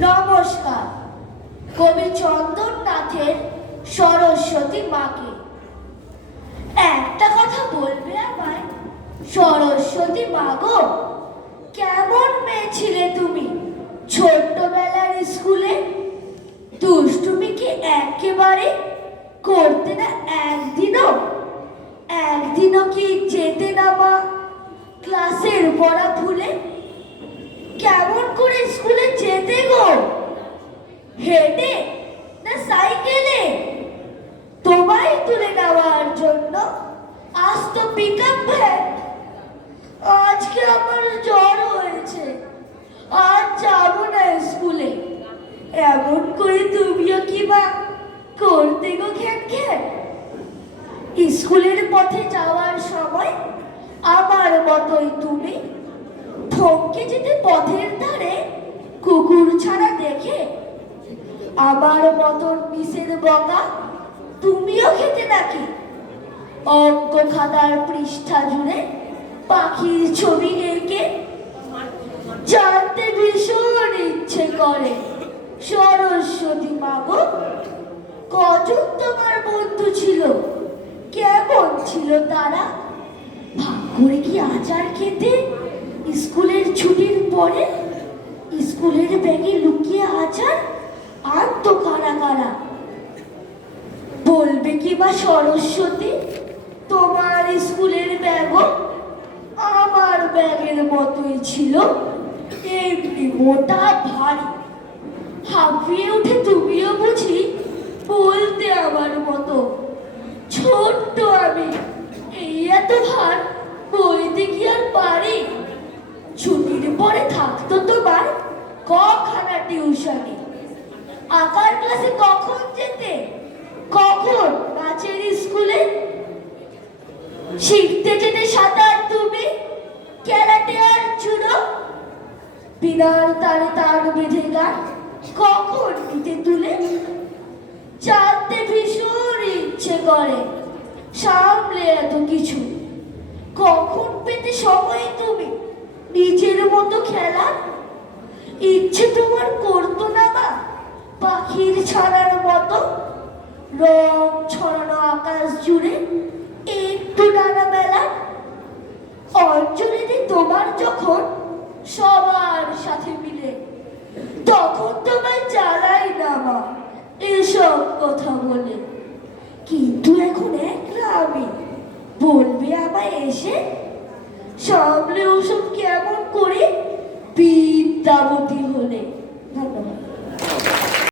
নমস্কার। কবি চন্দননাথের সরস্বতী মাকে। একটা কথা বলবে আমায়? সরস্বতী মাগো কেমন মেয়ে ছিলে তুমি ছোট্টবেলার স্কুলে? দুষ্টুমি কি একেবারে করতে না একদিনও? একদিনও কি যেতে না মা ক্লাসের পড়া ভুলে কেমন করে স্কুলে যেতে গো হেঁটে না সাইকেলে? তোমায় তুলে নেওয়ার জন্য আজ তো পিক আপ ভ্যান আজকে আমার জ্বর হয়েছে। আজ যাব না স্কুলে এমন করে তুমিও কি বা করতে গো খ্যান স্কুলের পথে যাওয়ার সময় আমার মতোই তুমি থমকে যেতে পথের ধারে কুকুর ছাড়া দেখে আমার মতন মিসের বকা তুমিও খেতে নাকি? অঙ্ক খাতার পৃষ্ঠা জুড়ে পাখির ছবি এঁকে জানতে ভীষণ ইচ্ছে করে। সরস্বতী মাগো, কজন তোমার বন্ধু ছিল? কেমন ছিল তারা? ভাগ করে কি আচার খেতে? স্কুলের ছুটির পরে স্কুলের ব্যাগে লুকিয়ে আচার আর তো কারা কারা কি বা সরস্বতী? তোমার স্কুলের ব্যাগও আমার ব্যাগের মতোই ছিল। এমনি মোটা, ভারী। হাঁপিয়ে উঠে তুমিও বুঝি বলতে আমার মতো। ছোট্ট আমি, এই এত ভার বইতে কি আর পারি? ছুটির পরে থাকতো তোমার কখানা টিউশনে। আঁকার ক্লাসে কখন যেতে? কখন নাচের স্কুলে শিখতে যেতে সাঁতার তুমি ক্যারাটে আর জুডো। বিনার তারে তার বেঁধে গান কখন নিতে তুলে? জানতে ভীষণ ইচ্ছে করে, সামলে এত কিছু। কখন পেতে সময় তুমি? নিজের মতো খেলা? ইচ্ছে তোমার করতো না বা? পাখির ছাড়ার মতো? রং ছড়ানো আকাশ জুড়ে একটু ডানা মেলা অঞ্জলিতে তোমার যখন সবার সাথে মিলে, তখন তোমায় জ্বালাই না মা, এসব কথা বলে। কিন্তু এখন একলা আমি, বলবে আমায় এসে সামলে ওসব কেমন করে বিদ্যাবতী হলে।